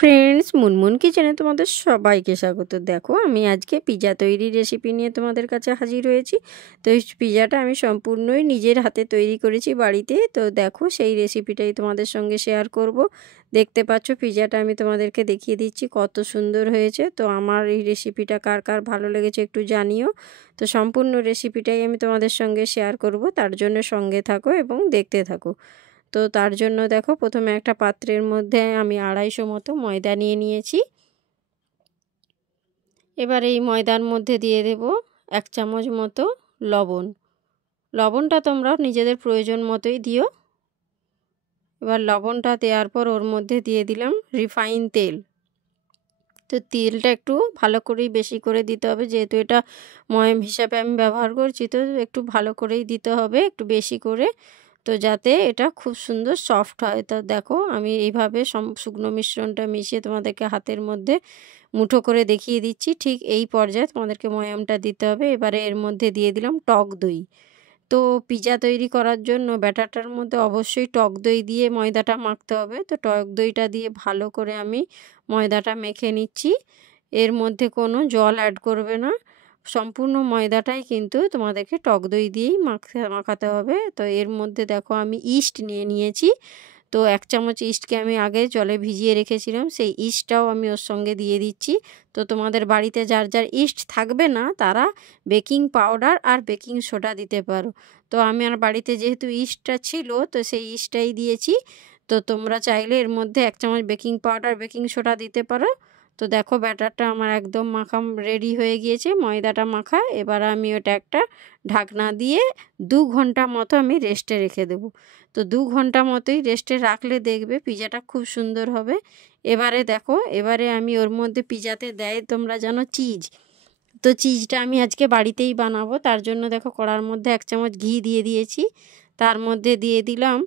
Friends, Munmun কিচেনে তোমাদের সবাইকে স্বাগত। দেখো, আমি আজকে পিৎজা তৈরির রেসিপি নিয়ে তোমাদের কাছে হাজির হয়েছি। তো এই পিৎজাটা আমি সম্পূর্ণই নিজের হাতে তৈরি করেছি বাড়িতে। তো দেখো, সেই রেসিপিটাই তোমাদের সঙ্গে শেয়ার করব। দেখতে পাচ্ছ পিৎজাটা আমি তোমাদেরকে দেখিয়ে দিচ্ছি কত সুন্দর হয়েছে। তো আমার এই রেসিপিটা কার কার ভালো লেগেছে একটু জানিও। তো সম্পূর্ণ রেসিপিটাই আমি তোমাদের সঙ্গে শেয়ার করব, তার জন্য সঙ্গে থাকো এবং দেখতে থাকো। তো তার জন্য দেখো, প্রথমে একটা পাত্রের মধ্যে আমি 250 মতো ময়দা নিয়ে নিয়েছি। এবার এই ময়দার মধ্যে দিয়ে দেব 1 চামচ মতো লবণ। লবণটা তোমরা নিজেদের প্রয়োজন মতোই দিও। এবার লবণটা দেওয়ার পর ওর মধ্যে দিয়ে দিলাম রিফাইন তেল। তো তেলটা একটু ভালো করেই বেশি করে দিতে হবে, যেহেতু এটা ময়াম হিসাবে আমি ব্যবহার করছি, তো একটু ভালো করেই দিতে হবে, একটু বেশি করে, তো যাতে এটা খুব সুন্দর সফট হয়। তো দেখো, আমি এইভাবে শুকনো মিশ্রণটা মিশিয়ে তোমাদেরকে হাতের মধ্যে মুঠো করে দেখিয়ে দিচ্ছি। ঠিক এই পর্যায়ে তোমাদেরকে ময়ামটা দিতে হবে। এবারে এর মধ্যে দিয়ে দিলাম টক দই। তো পিৎজা তৈরি করার জন্য ব্যাটারটার মধ্যে অবশ্যই টক দই দিয়ে ময়দাটা মাখতে হবে। তো টক দইটা দিয়ে ভালো করে আমি ময়দাটা মেখে নিচ্ছি। এর মধ্যে কোনো জল অ্যাড করবে না, সম্পূর্ণ ময়দাটাই কিন্তু তোমাদেরকে টক দই দিয়েই মাখাতে হবে। তো এর মধ্যে দেখো, আমি ইস্ট নিয়ে নিয়েছি। তো 1 চামচ ইস্টকে আমি আগে জলে ভিজিয়ে রেখেছিলাম, সেই ইস্টটাও আমি ওর সঙ্গে দিয়ে দিচ্ছি। তো তোমাদের বাড়িতে যার যার ইস্ট থাকবে না, তারা বেকিং পাউডার আর বেকিং সোডা দিতে পারো। তো আমার বাড়িতে যেহেতু ইস্টটা ছিল, তো সেই ইস্টটাই দিয়েছি। তো তোমরা চাইলে এর মধ্যে 1 চামচ বেকিং পাউডার বেকিং সোডা দিতে পারো। তো দেখো, ব্যাটারটা আমার একদম মাখা রেডি হয়ে গিয়েছে, ময়দাটা মাখা। এবার আমি ওটা একটা ঢাকনা দিয়ে 2 ঘন্টা মতো আমি রেস্টে রেখে দেবো। তো 2 ঘন্টা মতোই রেস্টে রাখলে দেখবে পিৎজাটা খুব সুন্দর হবে। এবারে দেখো, এবারে আমি ওর মধ্যে পিৎজাতে দেয় তোমরা জানো চিজ। তো চিজটা আমি আজকে বাড়িতেই বানাবো, তার জন্য দেখো কড়ার মধ্যে 1 চামচ ঘি দিয়ে দিয়েছি। তার মধ্যে দিয়ে দিলাম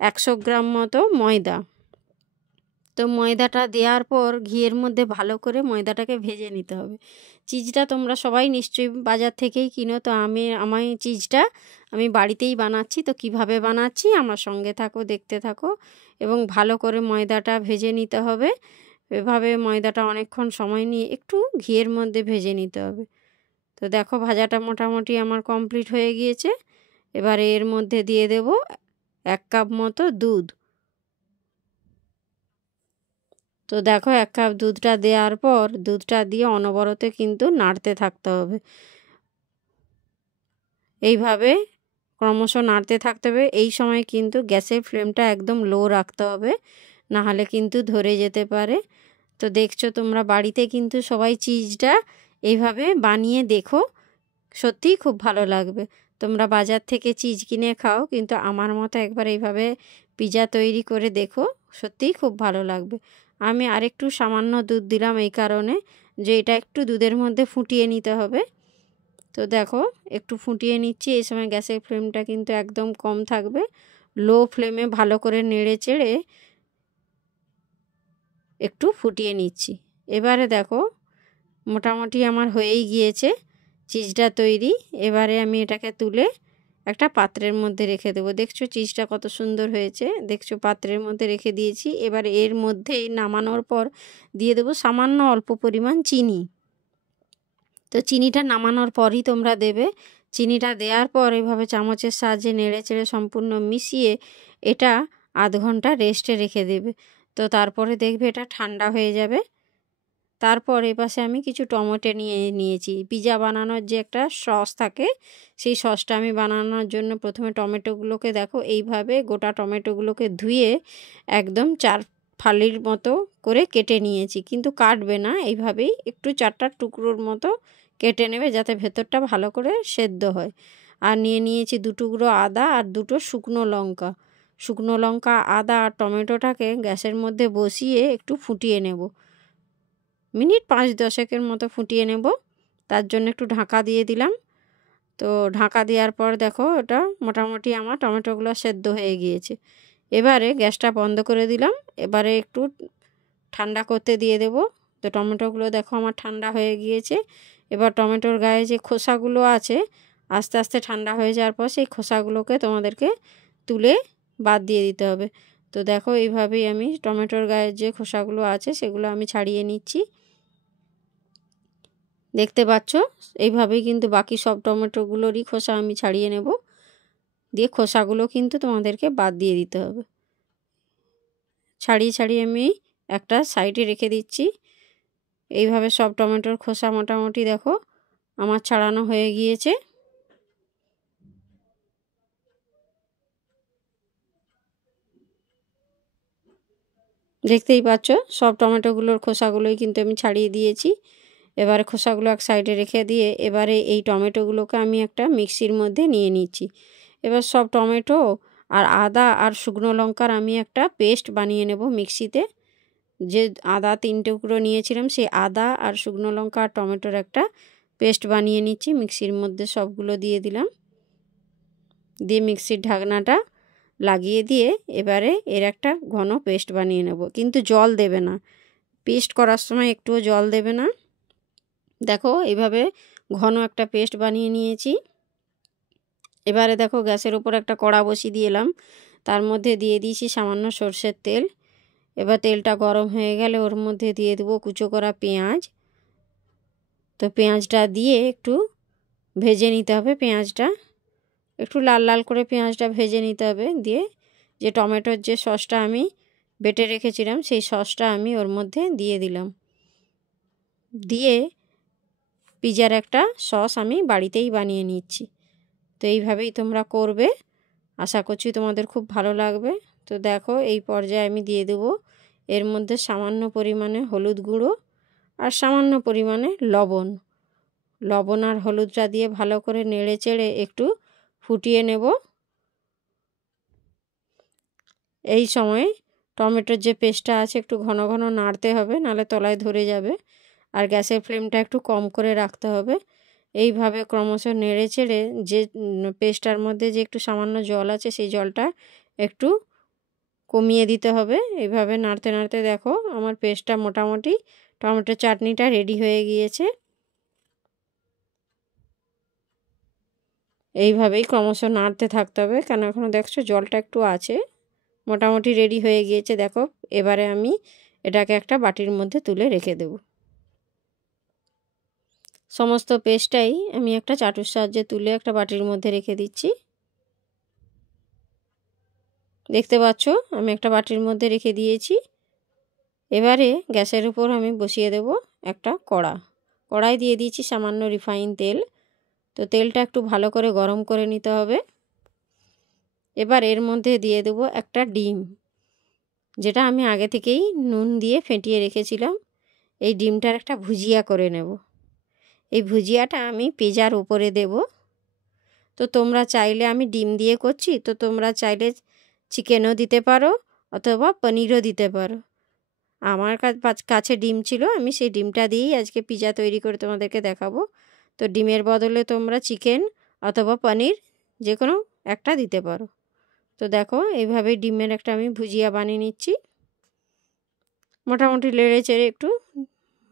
100 গ্রাম মতো ময়দা। তো ময়দাটা দেওয়ার পর ঘিয়ের মধ্যে ভালো করে ময়দাটাকে ভেজে নিতে হবে। চিজটা তোমরা সবাই নিশ্চয়ই বাজার থেকেই কিনো, তো আমি চিজটা আমি বাড়িতেই বানাচ্ছি। তো কিভাবে বানাচ্ছি আমার সঙ্গে থাকো, দেখতে থাকো, এবং ভালো করে ময়দাটা ভেজে নিতে হবে। এভাবে ময়দাটা অনেকক্ষণ সময় নিয়ে একটু ঘিয়ের মধ্যে ভেজে নিতে হবে। তো দেখো, ভাজাটা মোটামুটি আমার কমপ্লিট হয়ে গিয়েছে। এবারে এর মধ্যে দিয়ে দেব 1 কাপ মতো দুধ। তো দেখো, 1 কাপ দুধটা দেওয়ার পর দুধটা দিয়ে অনবরত কিন্তু নাড়তে থাকতে হবে। এইভাবে ক্রমশ নাড়তে থাকতে হবে। এই সময় কিন্তু গ্যাসের ফ্লেমটা একদম লো রাখতে হবে, নাহলে কিন্তু ধরে যেতে পারে। তো দেখছো তোমরা বাড়িতে কিন্তু সবাই চিজটা এইভাবে বানিয়ে দেখো, সত্যিই খুব ভালো লাগবে। তোমরা বাজার থেকে চিজ কিনে খাও, কিন্তু আমার মতো একবার এইভাবে পিৎজা তৈরি করে দেখো, সত্যিই খুব ভালো লাগবে। আমি আরেকটু সামান্য দুধ দিলাম এই কারণে যে এটা একটু দুধের মধ্যে ফুটিয়ে নিতে হবে। তো দেখো, একটু ফুটিয়ে নিচ্ছি। এই সময় গ্যাসের ফ্লেমটা কিন্তু একদম কম থাকবে, লো ফ্লেমে ভালো করে নেড়ে চেড়ে একটু ফুটিয়ে নিচ্ছি। এবারে দেখো, মোটামুটি আমার হয়েই গিয়েছে চিজটা তৈরি। এবারে আমি এটাকে তুলে একটা পাত্রের মধ্যে রেখে দেবো। দেখছো চিজটা কত সুন্দর হয়েছে, দেখছো পাত্রের মধ্যে রেখে দিয়েছি। এবার এর মধ্যে নামানোর পর দিয়ে দেবো সামান্য অল্প পরিমাণ চিনি। তো চিনিটা নামানোর পরই তোমরা দেবে। চিনিটা দেওয়ার পর এভাবে চামচের সাহায্যে নেড়ে চেড়ে সম্পূর্ণ মিশিয়ে এটা আধ ঘন্টা রেস্টে রেখে দেবে। তো তারপরে দেখবে এটা ঠান্ডা হয়ে যাবে। তারপর এপাশে আমি কিছু টমেটো নিয়েছি। পিৎজা বানানোর যে একটা সস থাকে, সেই সসটা আমি বানানোর জন্য প্রথমে টমেটোগুলোকে দেখো এইভাবে গোটা টমেটোগুলোকে ধুয়ে একদম 4 ফালির মতো করে কেটে নিয়েছি, কিন্তু কাটবে না, এইভাবেই একটু 4টা টুকরোর মতো কেটে নেবে, যাতে ভেতরটা ভালো করে সেদ্ধ হয়। আর নিয়েছি 2 টুকরো আদা আর 2টো শুকনো লঙ্কা। শুকনো লঙ্কা, আদা আর টমেটোটাকে গ্যাসের মধ্যে বসিয়ে একটু ফুটিয়ে নেব, মিনিট 5-10 মতো ফুটিয়ে নেব। তার জন্য একটু ঢাকা দিয়ে দিলাম। তো ঢাকা দেওয়ার পর দেখো, ওটা মোটামুটি আমার টমেটোগুলো সেদ্ধ হয়ে গিয়েছে। এবারে গ্যাসটা বন্ধ করে দিলাম। এবারে একটু ঠান্ডা করতে দিয়ে দেব। তো টমেটোগুলো দেখো আমার ঠান্ডা হয়ে গিয়েছে। এবার টমেটোর গায়ে যে খোসাগুলো আছে, আস্তে আস্তে ঠান্ডা হয়ে যাওয়ার পর সেই খোসাগুলোকে তোমাদেরকে তুলে বাদ দিয়ে দিতে হবে। তো দেখো এইভাবেই আমি টমেটোর গায়ের যে খোসাগুলো আছে সেগুলো আমি ছাড়িয়ে নিচ্ছি। দেখতে পাচ্ছ এইভাবেই কিন্তু বাকি সব টমেটোগুলোরই খোসা আমি ছাড়িয়ে নেব। দিয়ে খোসাগুলো কিন্তু তোমাদেরকে বাদ দিয়ে দিতে হবে। ছাড়িয়ে ছাড়িয়ে আমি একটা সাইডে রেখে দিচ্ছি। এইভাবে সব টমেটোর খোসা মোটামুটি দেখো আমার ছাড়ানো হয়ে গিয়েছে। দেখতেই পাচ্ছ সব টমেটোগুলোর খোসাগুলোই কিন্তু আমি ছাড়িয়ে দিয়েছি। এবারে খোসাগুলো এক সাইডে রেখে দিয়ে এবারে এই টমেটোগুলোকে আমি একটা মিক্সির মধ্যে নিয়ে নিচ্ছি। এবার সব টমেটো আর আদা আর শুকনো লঙ্কার আমি একটা পেস্ট বানিয়ে নেব মিক্সিতে। যে আদা 3 টুকরো নিয়েছিলাম সেই আদা আর শুকনো লঙ্কা আর টমেটোর একটা পেস্ট বানিয়ে নিচ্ছি। মিক্সির মধ্যে সবগুলো দিয়ে দিলাম। দিয়ে মিক্সির ঢাকনাটা লাগিয়ে দিয়ে এবারে এর একটা ঘন পেস্ট বানিয়ে নেব। কিন্তু জল দেবে না, পেস্ট করার সময় একটুও জল দেবে না। দেখো এইভাবে ঘন একটা পেস্ট বানিয়ে নিয়েছি। এবারে দেখো গ্যাসের উপর একটা কড়া বসিয়ে দিলাম, তার মধ্যে দিয়ে দিয়েছি সামান্য সরষের তেল। এবার তেলটা গরম হয়ে গেলে ওর মধ্যে দিয়ে দেবো কুচো করা পেঁয়াজ। তো পেঁয়াজটা দিয়ে একটু ভেজে নিতে হবে। পেঁয়াজটা একটু লাল লাল করে পেঁয়াজটা ভেজে নিতে হবে। দিয়ে যে টমেটোর যে সসটা আমি বেটে রেখেছিলাম সেই সসটা আমি ওর মধ্যে দিয়ে দিলাম। দিয়ে পিজার একটা সস আমি বাড়িতেই বানিয়ে নিচ্ছি। তো এইভাবেই তোমরা করবে, আশা করছি তোমাদের খুব ভালো লাগবে। তো দেখো এই পর্যায়ে আমি দিয়ে দেবো এর মধ্যে সামান্য পরিমাণে হলুদ গুঁড়ো আর সামান্য পরিমাণে লবণ। লবণ আর হলুদটা দিয়ে ভালো করে নেড়ে চেড়ে একটু ফুটিয়ে নেব। এই সময় টমেটোর যে পেস্টটা আছে একটু ঘন ঘন নাড়তে হবে, নাহলে তলায় ধরে যাবে। আর গ্যাসের ফ্লেমটা একটু কম করে রাখতে হবে। এইভাবে ক্রমশ নেড়ে চেড়ে যে পেস্টটার মধ্যে যে একটু সামান্য জল আছে সেই জলটা একটু কমিয়ে দিতে হবে। এইভাবে নাড়তে নাড়তে দেখো আমার পেস্টটা মোটামুটি টমেটো চাটনিটা রেডি হয়ে গিয়েছে। এইভাবেই ক্রমশ নাড়তে থাকতে হবে, কেন এখনও দেখছো জলটা একটু আছে। মোটামুটি রেডি হয়ে গিয়েছে দেখো। এবারে আমি এটাকে একটা বাটির মধ্যে তুলে রেখে দেব। সমস্ত পেস্টটাই আমি একটা চাটুর সাহায্যে তুলে একটা বাটির মধ্যে রেখে দিচ্ছি। দেখতে পাচ্ছ আমি একটা বাটির মধ্যে রেখে দিয়েছি। এবারে গ্যাসের উপর আমি বসিয়ে দেব একটা কড়াই দিয়ে দিয়েছি সামান্য রিফাইন তেল। তো তেলটা একটু ভালো করে গরম করে নিতে হবে। এবার এর মধ্যে দিয়ে দেব একটা ডিম, যেটা আমি আগে থেকেই নুন দিয়ে ফেটিয়ে রেখেছিলাম। এই ডিমটার একটা ভুজিয়া করে নেব। এই ভুজিয়াটা আমি পিজার উপরে দেব। তো তোমরা চাইলে, আমি ডিম দিয়ে করছি, তো তোমরা চাইলে চিকেনও দিতে পারো অথবা পনিরও দিতে পারো। আমার কাছে ডিম ছিল, আমি সেই ডিমটা দিয়েই আজকে পিজা তৈরি করে তোমাদেরকে দেখাবো। তো ডিমের বদলে তোমরা চিকেন অথবা পনির যে কোনো একটা দিতে পারো। তো দেখো এইভাবে ডিমের একটা আমি ভুজিয়া বানিয়ে নিচ্ছি। মোটামুটি নেড়ে চেড়ে একটু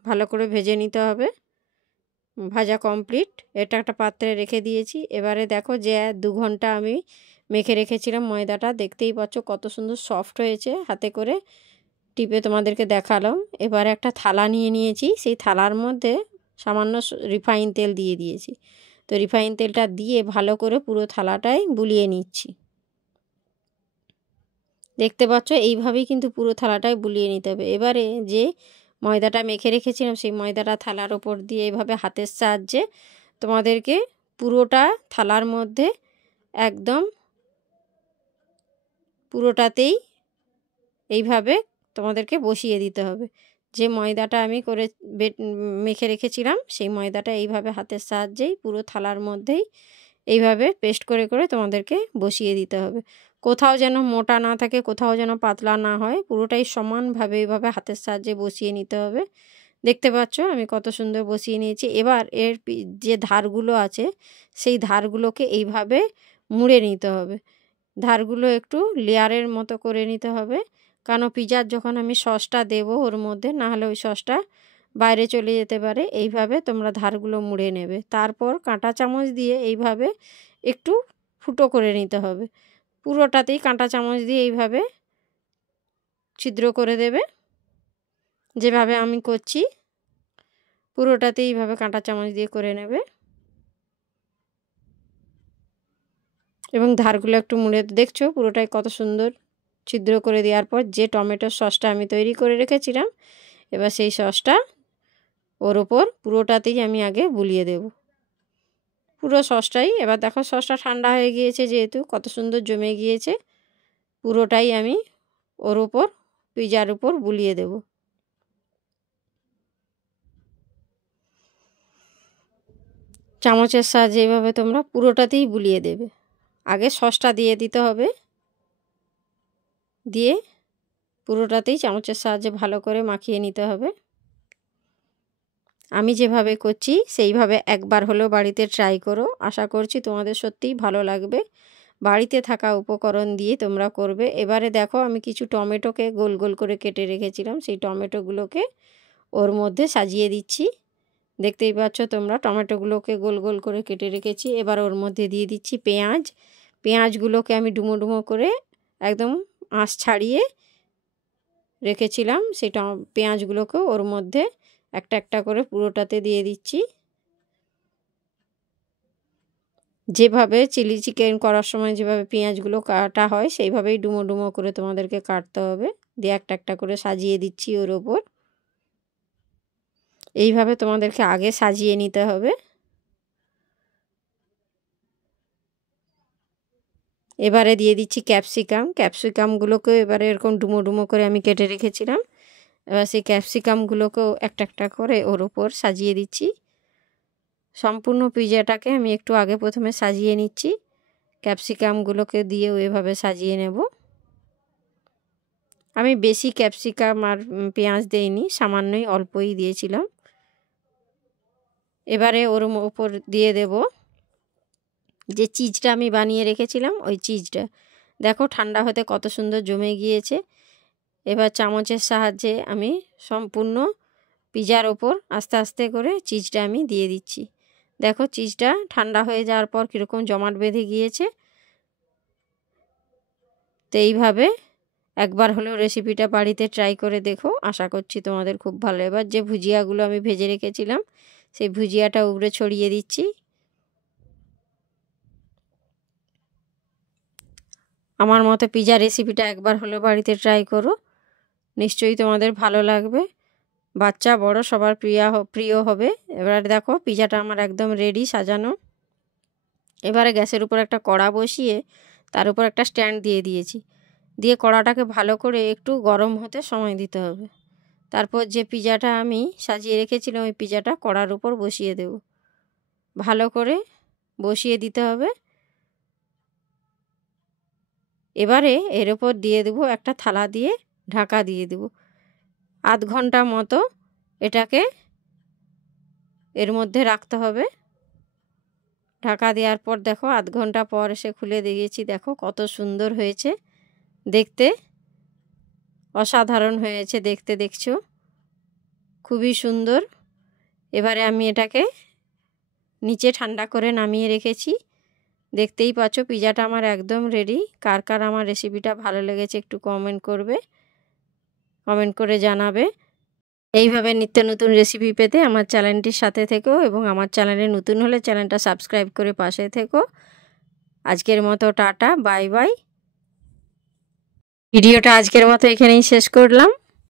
ভালো করে ভেজে নিতে হবে। ভাজা কমপ্লিট, এটা একটা পাত্রে রেখে দিয়েছি। এবারে দেখো যে 2 ঘন্টা আমি মেখে রেখেছিলাম ময়দাটা, দেখতেই পাচ্ছ কত সুন্দর সফট হয়েছে। হাতে করে টিপে তোমাদেরকে দেখালাম। এবারে একটা থালা নিয়ে নিয়েছি, সেই থালার মধ্যে সামান্য রিফাইন তেল দিয়ে দিয়েছি। তো রিফাইন তেলটা দিয়ে ভালো করে পুরো থালাটাই বুলিয়ে নিচ্ছি। দেখতে পাচ্ছ এইভাবেই কিন্তু পুরো থালাটাই বুলিয়ে নিতে হবে। এবারে যে ময়দাটা মেখে রেখেছিলাম সেই ময়দাটা থালার ওপর দিয়ে এইভাবে হাতের সাহায্যে তোমাদেরকে পুরোটা থালার মধ্যে একদম পুরোটাতেই এইভাবে তোমাদেরকে বসিয়ে দিতে হবে। যে ময়দাটা আমি মেখে রেখেছিলাম সেই ময়দাটা এইভাবে হাতের সাহায্যেই পুরো থালার মধ্যেই এইভাবে পেস্ট করে করে তোমাদেরকে বসিয়ে দিতে হবে। কোথাও যেন মোটা না থাকে, কোথাও যেন পাতলা না হয়, পুরোটাই সমানভাবে এইভাবে হাতের সাহায্যে বসিয়ে নিতে হবে। দেখতে পাচ্ছ আমি কত সুন্দর বসিয়ে নিয়েছি। এবার এর যে ধারগুলো আছে সেই ধারগুলোকে এইভাবে মুড়ে নিতে হবে। ধারগুলো একটু লেয়ারের মতো করে নিতে হবে, কারণ পিজার যখন আমি সসটা দেবো ওর মধ্যে, না হলে ওই সসটা বাইরে চলে যেতে পারে। এইভাবে তোমরা ধারগুলো মুড়ে নেবে। তারপর কাঁটা চামচ দিয়ে এইভাবে একটু ফুটো করে নিতে হবে। পুরোটাতেই কাঁটা চামচ দিয়ে এইভাবে ছিদ্র করে দেবে, যেভাবে আমি করছি পুরোটাতে এইভাবে কাঁটা চামচ দিয়ে করে নেবে এবং ধারগুলো একটু মুড়ে দেখছো পুরোটাই কত সুন্দর ছিদ্র করে দেওয়ার পর যে টমেটোর সসটা আমি তৈরি করে রেখেছিলাম, এবার সেই সসটা ওর ওপর পুরোটাতেই আমি আগে বুলিয়ে দেব, পুরো সসটাই। এবার দেখো সসটা ঠান্ডা হয়ে গিয়েছে, যেহেতু কত সুন্দর জমে গিয়েছে, পুরোটাই আমি ওর ওপর পিজার উপর বুলিয়ে দেব। চামচের সাহায্যে এইভাবে তোমরা পুরোটাতেই বুলিয়ে দেবে। আগে সসটা দিয়ে দিতে হবে, দিয়ে পুরোটাতেই চামচের সাহায্যে ভালো করে মাখিয়ে নিতে হবে। আমি যেভাবে করছি সেইভাবে একবার হলেও বাড়িতে ট্রাই করো, আশা করছি তোমাদের সত্যিই ভালো লাগবে। বাড়িতে থাকা উপকরণ দিয়ে তোমরা করবে। এবারে দেখো আমি কিছু টমেটোকে গোল গোল করে কেটে রেখেছিলাম, সেই টমেটোগুলোকে ওর মধ্যে সাজিয়ে দিচ্ছি। দেখতেই পাচ্ছ তোমরা টমেটোগুলোকে গোল গোল করে কেটে রেখেছি। এবার ওর মধ্যে দিয়ে দিচ্ছি পেঁয়াজ। পেঁয়াজগুলোকে আমি ডুমো ডুমো করে একদম আঁশ ছাড়িয়ে রেখেছিলাম, সেই পেঁয়াজগুলোকে ওর মধ্যে একটা একটা করে পুরোটাতে দিয়ে দিচ্ছি। যেভাবে চিলি চিকেন করার সময় যেভাবে পেঁয়াজগুলো কাটা হয় সেইভাবেই ডুমো ডুমো করে তোমাদেরকে কাটতে হবে। দিয়ে একটা একটা করে সাজিয়ে দিচ্ছি ওর ওপর। এইভাবে তোমাদেরকে আগে সাজিয়ে নিতে হবে। এবারে দিয়ে দিচ্ছি ক্যাপসিকাম। ক্যাপসিকামগুলোকেও এবারে এরকম ডুমো ডুমো করে আমি কেটে রেখেছিলাম, এবার সেই ক্যাপসিকামগুলোকেও একটা একটা করে ওর ওপর সাজিয়ে দিচ্ছি। সম্পূর্ণ পিজাটাকে আমি একটু আগে প্রথমে সাজিয়ে নিচ্ছি, ক্যাপসিকামগুলোকে দিয়েও এভাবে সাজিয়ে নেব। আমি বেশি ক্যাপসিকাম আর পেঁয়াজ দেইনি, সামান্যই অল্পই দিয়েছিলাম। এবারে ওর ওপর দিয়ে দেব যে চিজটা আমি বানিয়ে রেখেছিলাম, ওই চিজটা দেখো ঠান্ডা হতে কত সুন্দর জমে গিয়েছে। এবার চামচের সাহায্যে আমি সম্পূর্ণ পিজার ওপর আস্তে আস্তে করে চিজটা আমি দিয়ে দিচ্ছি। দেখো চিজটা ঠান্ডা হয়ে যাওয়ার পর কীরকম জমাট বেঁধে গিয়েছে। তো এইভাবে একবার হলেও রেসিপিটা বাড়িতে ট্রাই করে দেখো, আশা করছি তোমাদের খুব ভালো। এবার যে ভুজিয়াগুলো আমি ভেজে রেখেছিলাম সেই ভুজিয়াটা উপরে ছড়িয়ে দিচ্ছি। আমার মতো পিজা রেসিপিটা একবার হলেও বাড়িতে ট্রাই করো, নিশ্চয়ই তোমাদের ভালো লাগবে। বাচ্চা বড় সবার প্রিয় হবে। এবার দেখো পিজাটা আমার একদম রেডি সাজানো। এবারে গ্যাসের উপর একটা কড়া বসিয়ে তার উপর একটা স্ট্যান্ড দিয়ে দিয়েছি, দিয়ে কড়াটাকে ভালো করে একটু গরম হতে সময় দিতে হবে। তারপর যে পিজাটা আমি সাজিয়ে রেখেছিলাম ওই পিজাটা কড়ার উপর বসিয়ে দেব, ভালো করে বসিয়ে দিতে হবে। এবারে এর ওপর দিয়ে দেবো একটা থালা দিয়ে ঢাকা দিয়ে দেব। আধ ঘন্টা মতো এটাকে এর মধ্যে রাখতে হবে। ঢাকা দেওয়ার পর দেখো আধ ঘন্টা পর এসে খুলে দিয়েছি, দেখো কত সুন্দর হয়েছে দেখতে, অসাধারণ হয়েছে দেখতে, দেখছো খুবই সুন্দর। এবারে আমি এটাকে নিচে ঠান্ডা করে নামিয়ে রেখেছি। দেখতেই পাচ্ছ পিজাটা আমার একদম রেডি। কার কার আমার রেসিপিটা ভালো লেগেছে একটু কমেন্ট করবে, কমেন্ট করে জানাবে। এইভাবে নিত্য নতুন রেসিপি পেতে আমার চ্যানেলটির সাথে থেকো এবং আমার চ্যানেলে নতুন হলে চ্যানেলটা সাবস্ক্রাইব করে পাশে থেকো। আজকের মতো টাটা, বাই বাই। ভিডিওটা আজকের মতো এখানেই শেষ করলাম।